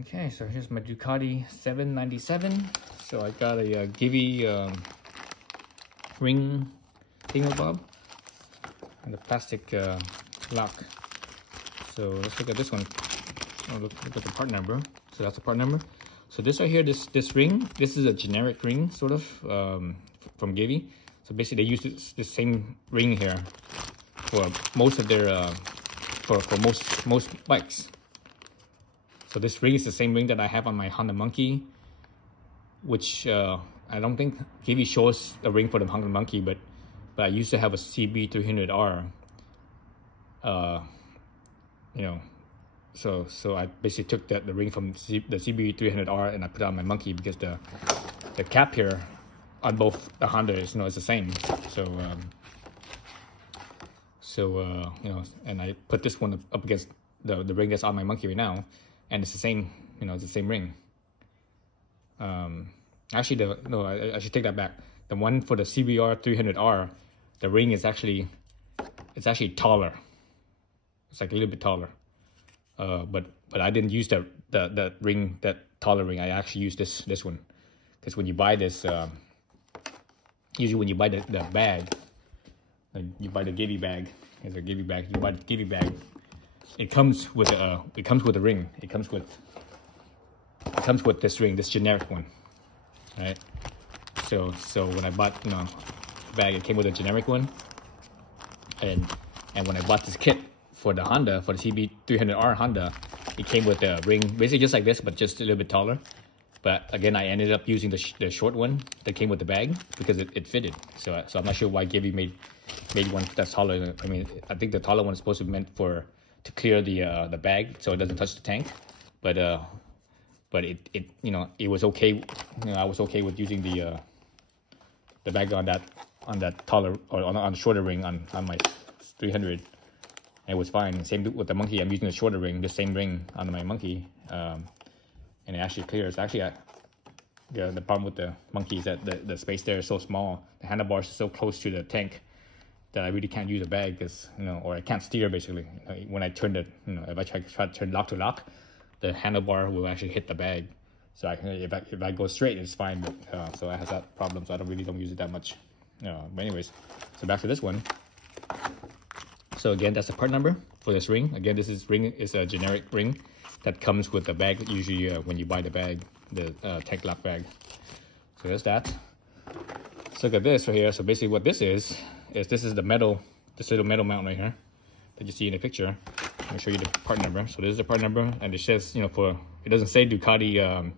Okay, so here's my Ducati 797. So I got a Givi ring thingamabob and a plastic lock. So let's look at this one. Oh, look at the part number. So that's the part number. So this right here, this ring, this is a generic ring, sort of, from Givi. So basically, they use this same ring here for most of their for most bikes. So this ring is the same ring that I have on my Honda Monkey, which I don't think Givi shows a ring for the Honda Monkey, but I used to have a CB300R. You know, so I basically took the ring from the CB300R and I put it on my Monkey because the cap here on both the Honda is, it's the same. So you know, and I put this one up against the ring that's on my Monkey right now, and it's the same, it's the same ring. Actually, I should take that back. The one for the CBR300R, the ring is actually taller. It's like a little bit taller. But I didn't use that ring, that taller ring. I actually used this one, because when you buy this, usually when you buy the bag, you buy the Givi bag. Here's a Givi bag. You buy the Givi bag. It comes with a ring. It comes with this ring, this generic one, right? So when I bought the bag, it came with a generic one, and when I bought this kit for the Honda, for the CB300R Honda, it came with a ring basically just like this, but just a little bit taller. But again, I ended up using the short one that came with the bag because it fitted. So I'm not sure why Givi made one that's taller. I mean, I think the taller one is supposed to be meant to clear the bag so it doesn't touch the tank. But it was okay. I was okay with using the bag on that taller, or on the shorter ring on my 300. And it was fine. Same with the Monkey. I'm using the shorter ring, the same ring on my Monkey, and it actually clears. Actually, the problem with the Monkey is that the space there is so small. The handlebars are so close to the tank that I really can't use a bag, because or I can't steer basically. When I turn if I try to turn lock to lock, the handlebar will actually hit the bag. So if I go straight, it's fine. But so I have that problem. So I don't use it that much. But anyways, so back to this one. So again, that's the part number for this ring. Again, this ring is a generic ring that comes with the bag, usually when you buy the bag, the TankLock bag. So there's that. So look at this right here. So basically what this is this is the metal, this little metal mount right here that you see in the picture. Let me show you the part number. So this is the part number, and it says, it doesn't say Ducati, it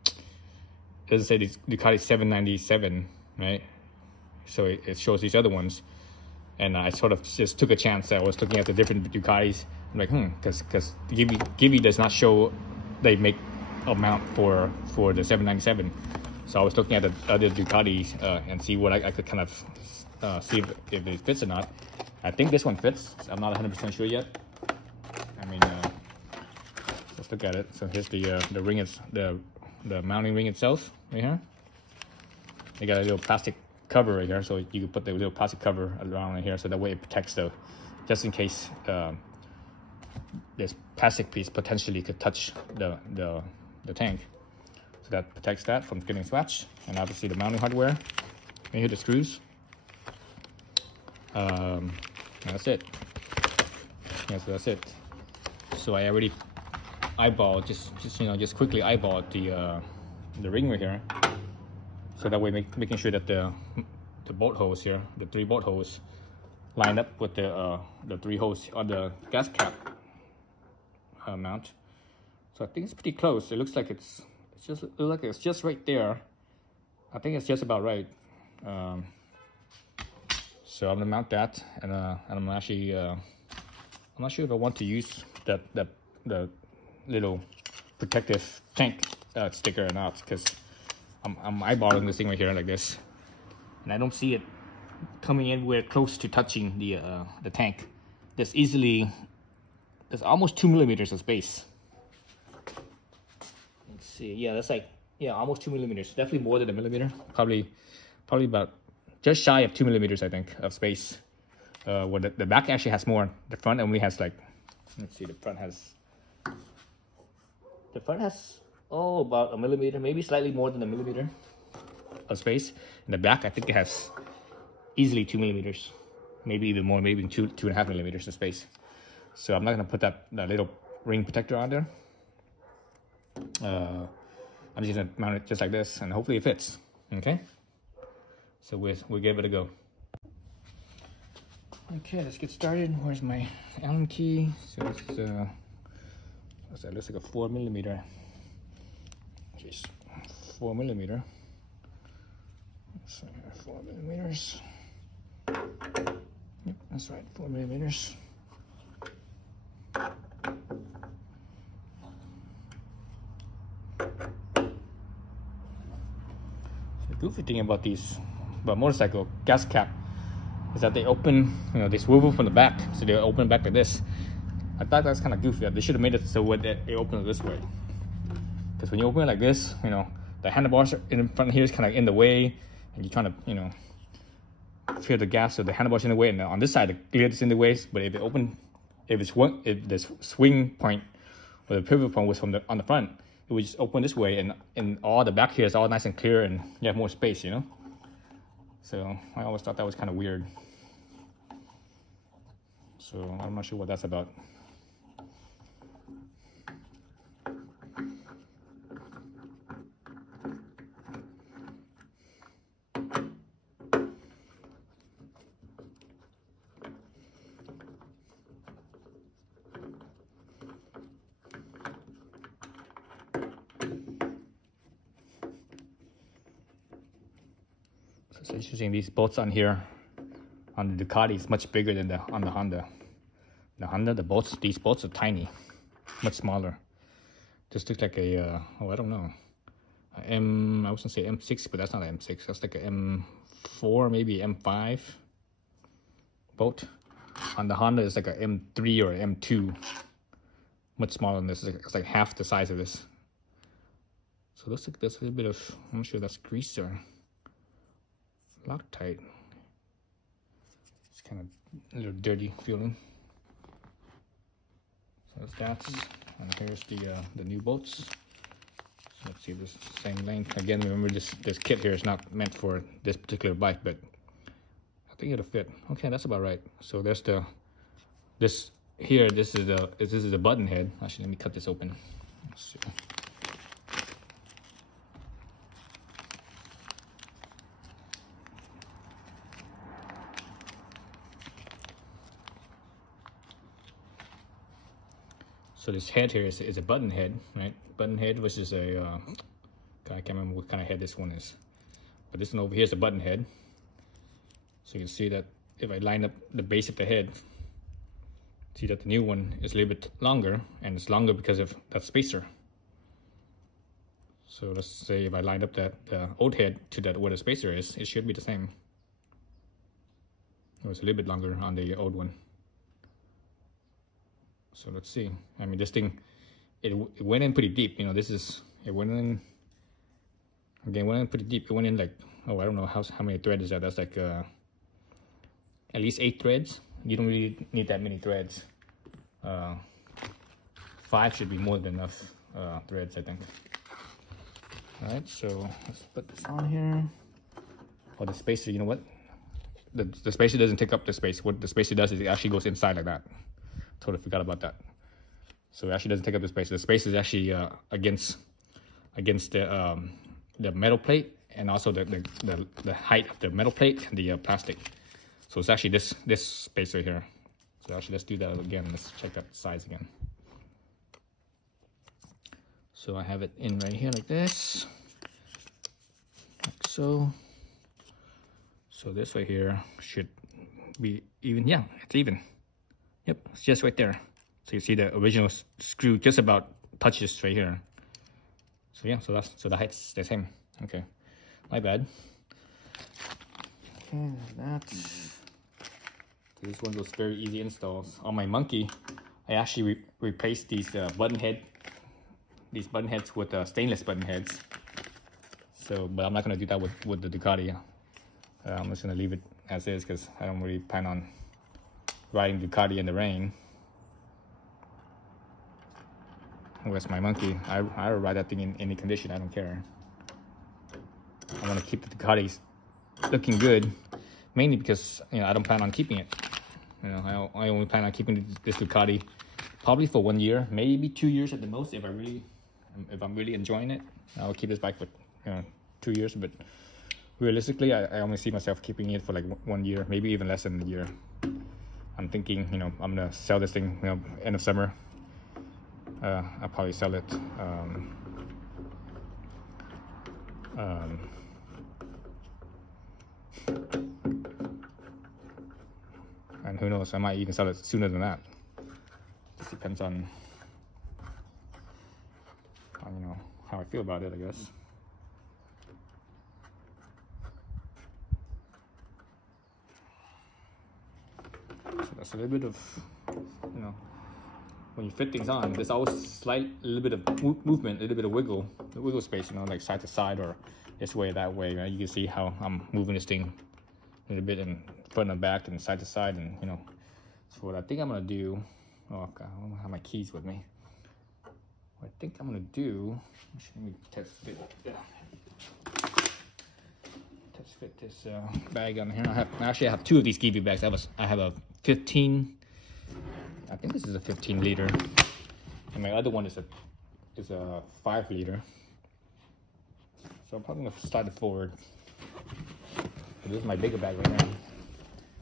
doesn't say Ducati 797, right? So it shows these other ones. And I sort of just took a chance. I was looking at the different Ducatis. I'm like, because Givi does not show they make a mount for the 797. So I was looking at the other Ducatis and see what I could kind of see if it fits or not. I think this one fits. I'm not 100% sure yet. I mean, let's look at it. So here's the ring, is the mounting ring itself right here. They got a little plastic cover right here, so you can put the little plastic cover around right here, so that way it protects just in case this plastic piece potentially could touch the tank. So that protects that from getting scratched. And obviously the mounting hardware right here, the screws. That's it. Yeah, so that's it. So I already eyeballed, just quickly eyeballed the ring right here. So that way, making sure that the bolt holes here, the 3 bolt holes, line up with the 3 holes on the gas cap mount. So I think it's pretty close. It looks like it's just right there. I think it's just about right. So I'm gonna mount that, and I'm actually I'm not sure if I want to use the little protective tank sticker or not, because I'm eyeballing this thing right here like this, and I don't see it coming anywhere close to touching the tank. There's almost 2 millimeters of space. Let's see. Yeah, that's almost 2 millimeters. Definitely more than a millimeter. Probably about just shy of 2 millimeters, I think, of space. Where the back actually has more. The front only has let's see. The front has about a millimeter, maybe slightly more than a millimeter of space. In the back, I think it has easily 2 millimeters, maybe even more, maybe 2.5 millimeters of space. So I'm not gonna put that little ring protector on there. I'm just gonna mount it just like this, and hopefully it fits. Okay. So we'll give it a go. Okay, let's get started. Where's my Allen key? So this is what's that? Looks like a 4 millimeter. Jeez, 4 millimeter. So 4 millimeters. Yep, that's right, 4 millimeters. The goofy thing about motorcycle gas cap is that they open, they swivel from the back, so they open back like this. I thought that's kind of goofy. They should have made it so that it opens this way. Because when you open it like this, the handlebars in front here is kind of in the way, and you're trying to, feel the gas, so the handlebars in the way, and on this side the gear is in the way. But if the swing point or the pivot point was on the front, it would just open this way, and all the back here is all nice and clear, and you have more space, So I always thought that was kind of weird. So I'm not sure what that's about. So it's interesting, these bolts on here on the Ducati is much bigger than on the Honda. The Honda, these bolts are tiny, much smaller. This looks like a, I don't know, I was gonna say M6, but that's not an M6. That's like a M4, maybe M5 bolt. On the Honda, it's like a M3 or M2, much smaller than this. It's like half the size of this. So looks like there's a little bit of, I'm not sure that's grease or Loctite. It's kind of a little dirty feeling. So that's that, and here's the new bolts. So let's see if this is the same length. Again, remember this kit here is not meant for this particular bike, but I think it'll fit. Okay, that's about right. So there's this is a button head. Actually, let me cut this open. Let's see. So this head here is a button head, right? Button head, which is a, I can't remember what kind of head this one is. But this one over here is a button head. So you can see that if I line up the base of the head, see that the new one is a little bit longer, and it's longer because of that spacer. So let's say if I line up the old head to that where the spacer is, it should be the same. It was a little bit longer on the old one. So let's see. I mean, this thing, it went in pretty deep. It went in, again, went in pretty deep. It went in like, I don't know how many threads is that. That's like at least 8 threads. You don't really need that many threads. 5 should be more than enough threads, I think. All right, so let's put this on here. Oh, the spacer, you know what? The spacer doesn't take up the space. What the spacer does is it actually goes inside like that. Totally forgot about that. So it actually doesn't take up the space. The space is actually against the metal plate, and also the height of the metal plate and the plastic. So it's actually this spacer here. So actually, let's do that again. Let's check that size again. So I have it in right here like this, like so. So this right here should be even. Yeah, it's even. Yep, it's just right there. So you see the original screw just about touches right here. So yeah, so the height's the same. Okay, my bad. Okay, that. This is one of those very easy installs. On my Monkey, I actually replaced these button heads with stainless button heads. So, but I'm not gonna do that with the Ducati. I'm just gonna leave it as is because I don't really plan on riding Ducati in the rain. where's my monkey? I would ride that thing in any condition. I don't care. I want to keep the Ducatis looking good, mainly because I don't plan on keeping it. I only plan on keeping this Ducati probably for 1 year, maybe 2 years at the most. If I'm really enjoying it, I'll keep this bike for 2 years. But realistically, I only see myself keeping it for like 1 year, maybe even less than a year. I'm thinking, I'm gonna sell this thing, end of summer. I'll probably sell it. And who knows, I might even sell it sooner than that. Just depends on how I feel about it, I guess. So that's a little bit of, when you fit things on, there's always a little bit of movement, a little bit of wiggle space, like side to side or this way, that way, right? You can see how I'm moving this thing a little bit in front and back and side to side, and so what I think I'm gonna do, oh god, I don't have my keys with me. What I think I'm gonna do, let me test fit this bag on here. I actually have two of these Givi bags. I have a 15, I think this is a 15 liter, and my other one is a 5 liter. So I'm probably gonna slide it forward. This is my bigger bag right now.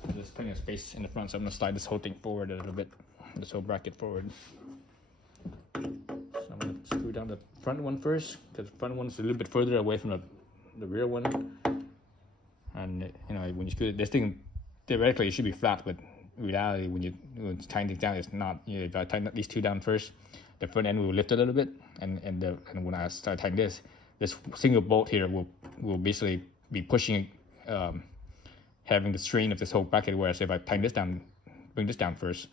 There's plenty of space in the front, so I'm gonna slide this whole thing forward a little bit, this whole bracket forward. So I'm gonna screw down the front one first, because the front one's a little bit further away from the rear one. And when you screw it, this thing theoretically it should be flat, but in reality, when you tighten things down, it's not. If I tighten these two down first, the front end will lift a little bit, and when I start tightening this single bolt here will basically be pushing. Having the strain of this whole bracket, whereas if I tighten this down, bring this down first,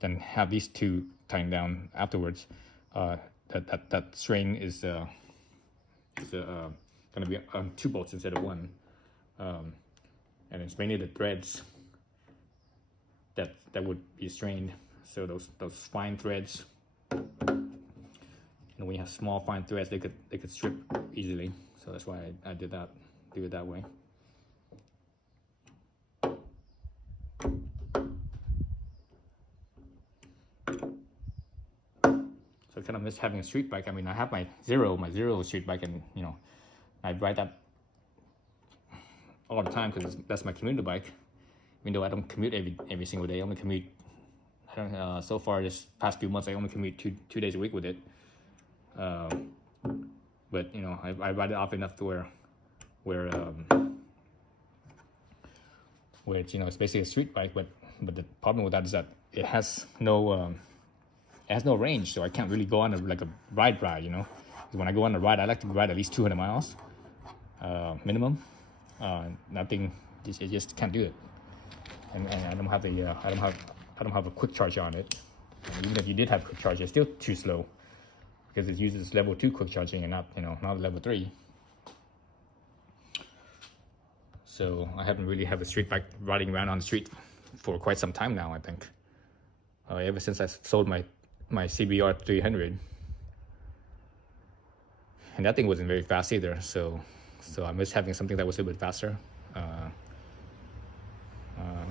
then have these two tighten down afterwards, that strain is going to be on 2 bolts instead of 1, and it's mainly the threads that would be strained. So those fine threads, when you have small fine threads, they could strip easily. So that's why I do it that way. So I kind of miss having a street bike. I mean, I have my zero street bike, and I ride that all the time because that's my commuter bike. Even though I don't commute every single day, I only commute. So far this past few months, I only commute two days a week with it. But I ride it often enough to where it's it's basically a street bike, but the problem with that is that it has no range, so I can't really go on a ride. When I go on a ride, I like to ride at least 200 miles minimum. Nothing, it just can't do it. And I don't have a quick charge on it. And even if you did have quick charge, it's still too slow because it uses level 2 quick charging and not level 3. So I haven't really had a street bike riding around on the street for quite some time now, I think. Ever since I sold my CBR 300. And that thing wasn't very fast either, so I miss having something that was a little bit faster.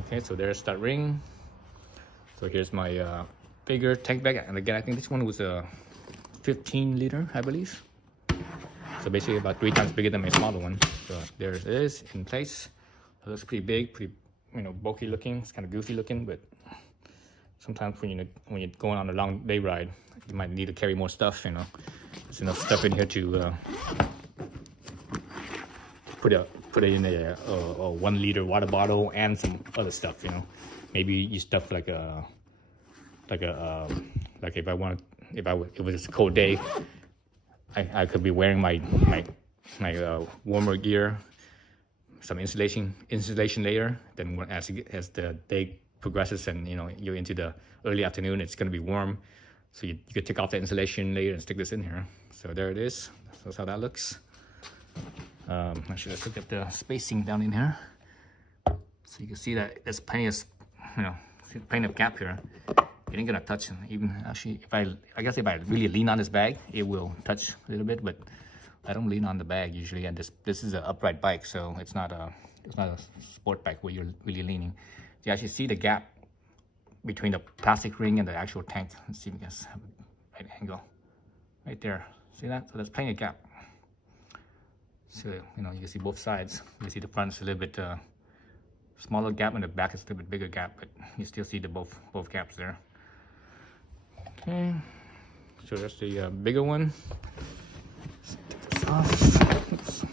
Okay, so there's that ring. So here's my bigger tank bag, and again, I think this one was a 15 liter, I believe. So basically about 3 times bigger than my smaller one. So there it is in place. It looks pretty big, pretty bulky looking. It's kind of goofy looking, but sometimes when you're going on a long day ride, you might need to carry more stuff. There's enough stuff in here to put it in a 1 liter water bottle and some other stuff. Maybe you stuff like if it was a cold day, I could be wearing my warmer gear, some insulation layer. Then as the day progresses and you're into the early afternoon, it's going to be warm, so you could take off the insulation layer and stick this in here. So there it is. That's how that looks. Actually, let's look at the spacing down in here. So you can see that there's plenty of gap here. it ain't gonna touch. Even actually, I guess if I really lean on this bag, it will touch a little bit, but I don't lean on the bag usually. And this is an upright bike, so it's not a sport bike where you're really leaning. You actually see the gap between the plastic ring and the actual tank. Let's see if we can have a right angle right there. See that? So there's plenty of gap. So you know, you can see both sides. You can see the front's a little bit smaller gap, and the back is a little bit bigger gap, but you still see the both gaps there. Okay, so that's the bigger one. Let's take this off. Oops.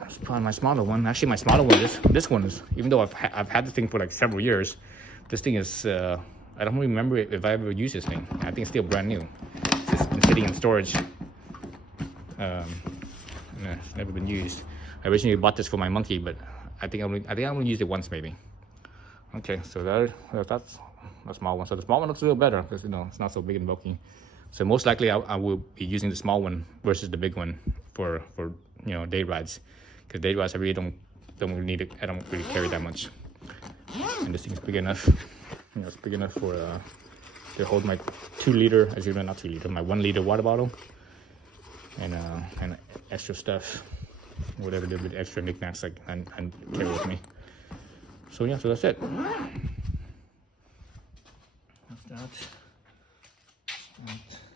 That's probably my smaller one. Actually, my smaller one, this one is, even though I've had this thing for like several years, this thing is I don't remember if I ever used this thing. I think it's still brand new. It's just been sitting in storage. It's never been used. I originally bought this for my monkey, but I think I'm gonna use it once maybe. Okay, so that's a small one. So the small one looks a little better because, you know, it's not so big and bulky. So most likely I will be using the small one versus the big one for you know, day rides. Because day rides I really don't really need it. I don't really carry that much. And this thing is big enough. You know, it's big enough for to hold my 2 liter, as you know, not 2 liter, my 1 liter water bottle, and extra stuff, whatever little bit extra knickknacks I can carry with me. So yeah, so that's it. That's that.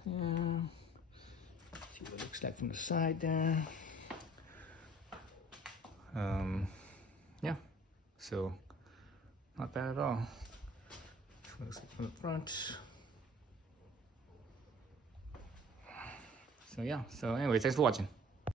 Yeah. See what it looks like from the side there. Yeah, so not bad at all. Looks like from the front. So yeah, so anyway, thanks for watching.